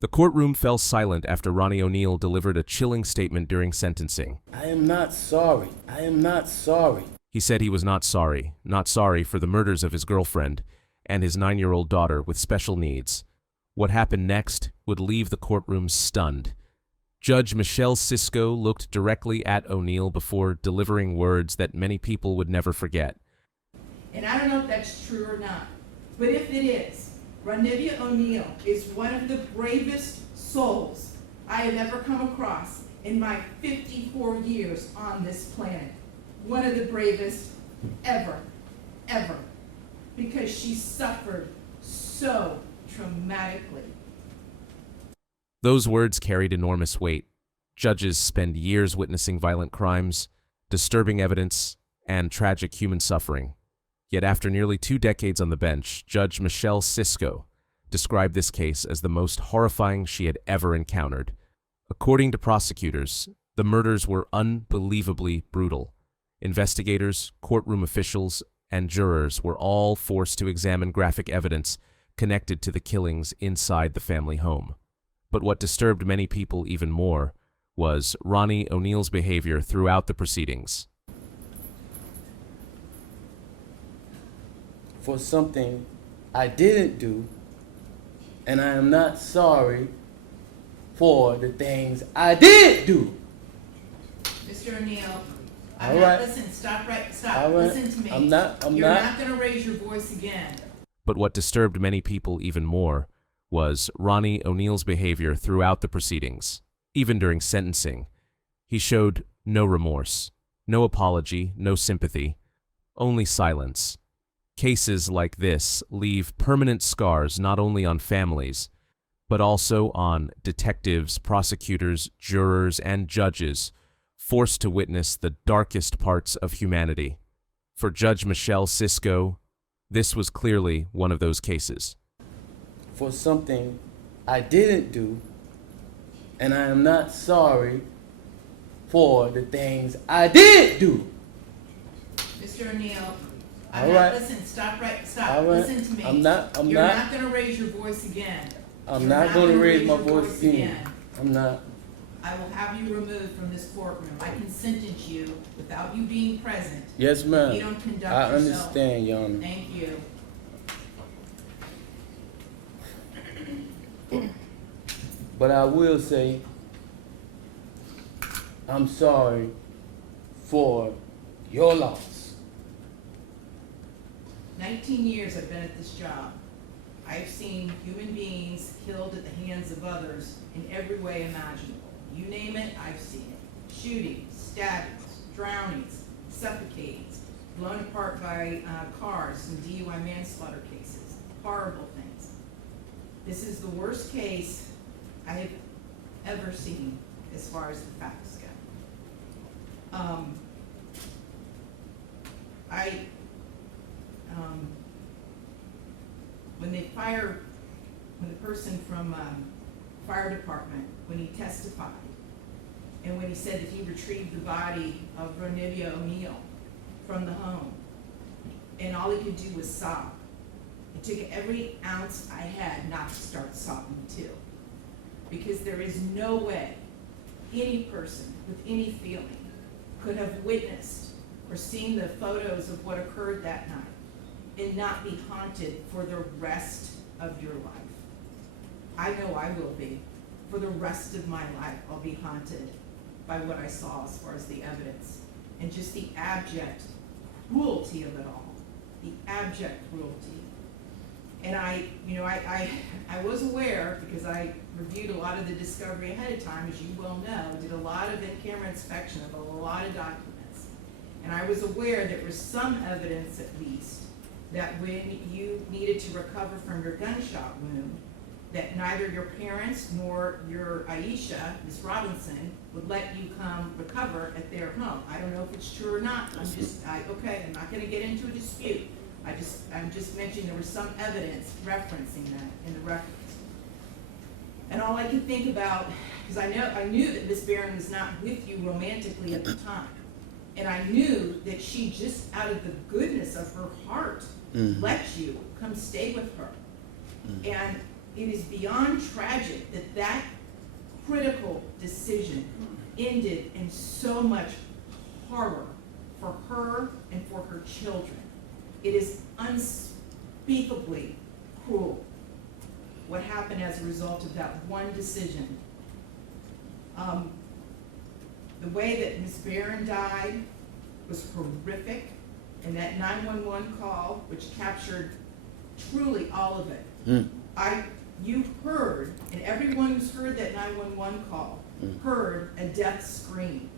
The courtroom fell silent after Ronnie Oneal delivered a chilling statement during sentencing. I am not sorry. I am not sorry. He said he was not sorry for the murders of his girlfriend and his 9-year-old daughter with special needs. What happened next would leave the courtroom stunned. Judge Michelle Sisco looked directly at Oneal before delivering words that many people would never forget. And I don't know if that's true or not, but if it is, Ron'Niveya Oneal is one of the bravest souls I have ever come across in my 54 years on this planet. One of the bravest ever, ever, because she suffered so traumatically. Those words carried enormous weight. Judges spend years witnessing violent crimes, disturbing evidence, and tragic human suffering. Yet after nearly 2 decades on the bench, Judge Michelle Sisco described this case as the most horrifying she had ever encountered. According to prosecutors, the murders were unbelievably brutal. Investigators, courtroom officials, and jurors were all forced to examine graphic evidence connected to the killings inside the family home. But what disturbed many people even more was Ronnie Oneal's behavior throughout the proceedings. For something I didn't do, and I am not sorry for the things I did do. Mr. Oneal, All right. Listen, stop, All right. listen to me. I'm not You're not going to raise your voice again. But what disturbed many people even more was Ronnie Oneal's behavior throughout the proceedings. Even during sentencing, he showed no remorse, no apology, no sympathy, only silence. Cases like this leave permanent scars not only on families, but also on detectives, prosecutors, jurors, and judges forced to witness the darkest parts of humanity. For Judge Michelle Sisco, this was clearly one of those cases. For something I didn't do, and I am not sorry for the things I did do. Mr. Oneal, All right. Listen, stop, All right. listen to me. I'm not You're not going to raise your voice again. I'm You're not going to gonna raise my your voice again. I'm not. I will have you removed from this courtroom. I can sentence you without you being present. Yes, ma'am. You don't conduct I yourself. understand, Your Honor. Thank you. But I will say, I'm sorry for your loss. 19 years I've been at this job. I've seen human beings killed at the hands of others in every way imaginable. You name it, I've seen it. Shootings, stabbings, drownings, suffocatings, blown apart by cars, and DUI manslaughter cases. Horrible things. This is the worst case I have ever seen as far as the facts go. When the person from fire department, when he testified, and when he said that he retrieved the body of Ron'Niveya Oneal from the home, and all he could do was sob. It took every ounce I had not to start sobbing too. Because there is no way any person with any feeling could have witnessed or seen the photos of what occurred that night and not be haunted for the rest of your life. I know I will be. For the rest of my life, I'll be haunted by what I saw as far as the evidence and just the abject cruelty of it all. The abject cruelty. And I was aware, because I reviewed a lot of the discovery ahead of time, as you well know, did a lot of in-camera inspection of a lot of documents. And I was aware there was some evidence, at least, that when you needed to recover from your gunshot wound, that neither your parents nor your Aisha, Ms. Robinson, would let you come recover at their home. I don't know if it's true or not. I'm not going to get into a dispute. I'm just mentioning there was some evidence referencing that in the records. And all I could think about, because I knew that Ms. Barron was not with you romantically at the time. And I knew that she just, out of the goodness of her heart, let you come stay with her. And It is beyond tragic that that critical decision ended in so much horror for her and for her children. It is unspeakably cruel what happened as a result of that one decision. The way that Ms. Barron died was horrific, and that 911 call, which captured truly all of it. You heard, and everyone who's heard that 911 call heard a death scream.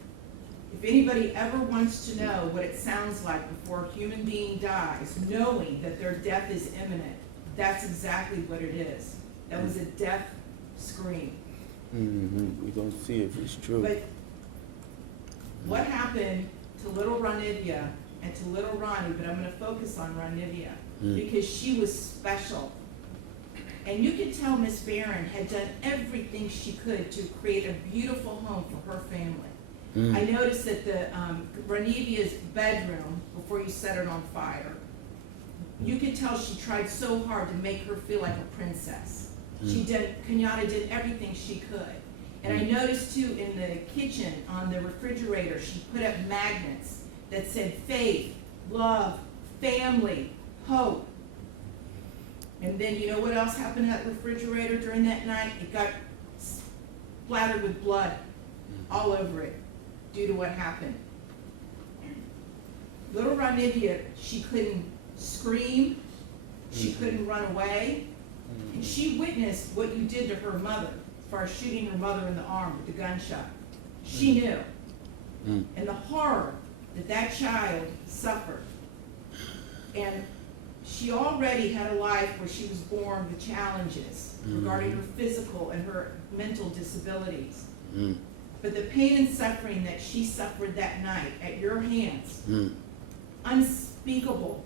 If anybody ever wants to know what it sounds like before a human being dies, knowing that their death is imminent, that's exactly what it is. That was a death scream. We're going to see if it's true. But what happened to little Ron'Niveya and to little Ronnie, but I'm going to focus on Ron'Niveya because she was special. And you could tell Miss Barron had done everything she could to create a beautiful home for her family. I noticed that the Ron'Niveya's bedroom, before you set it on fire, you could tell she tried so hard to make her feel like a princess. Kenyatta did everything she could. And I noticed too in the kitchen, on the refrigerator, she put up magnets that said faith, love, family, hope. And then you know what else happened to that refrigerator during that night? It got splattered with blood all over it due to what happened. Little Ron'Niveya, she couldn't scream, she couldn't run away, and she witnessed what you did to her mother as far as shooting her mother in the arm with the gunshot. She knew. And the horror that that child suffered. And she already had a life where she was born with challenges regarding her physical and her mental disabilities. But the pain and suffering that she suffered that night at your hands, unspeakable,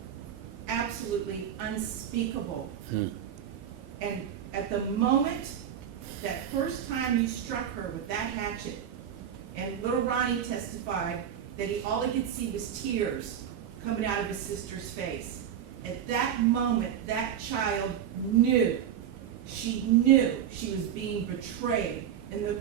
absolutely unspeakable. And at the moment, that first time you struck her with that hatchet, and little Ronnie testified that all he could see was tears coming out of his sister's face. At that moment, that child knew. She knew she was being betrayed in the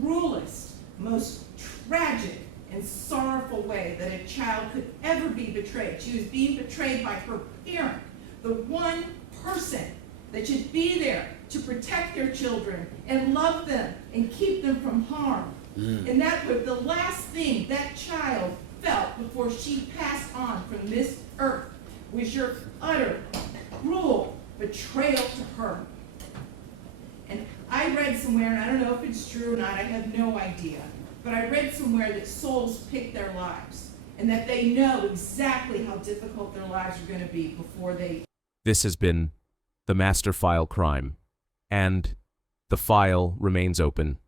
cruelest, most tragic and sorrowful way that a child could ever be betrayed. She was being betrayed by her parent, the one person that should be there to protect their children and love them and keep them from harm. And that was the last thing that child felt before she passed on from this earth, was your utter, cruel betrayal to her. And I read somewhere, and I don't know if it's true or not, I have no idea, but I read somewhere that souls pick their lives, and that they know exactly how difficult their lives are going to be before they... This has been the Master File Crime, and the file remains open.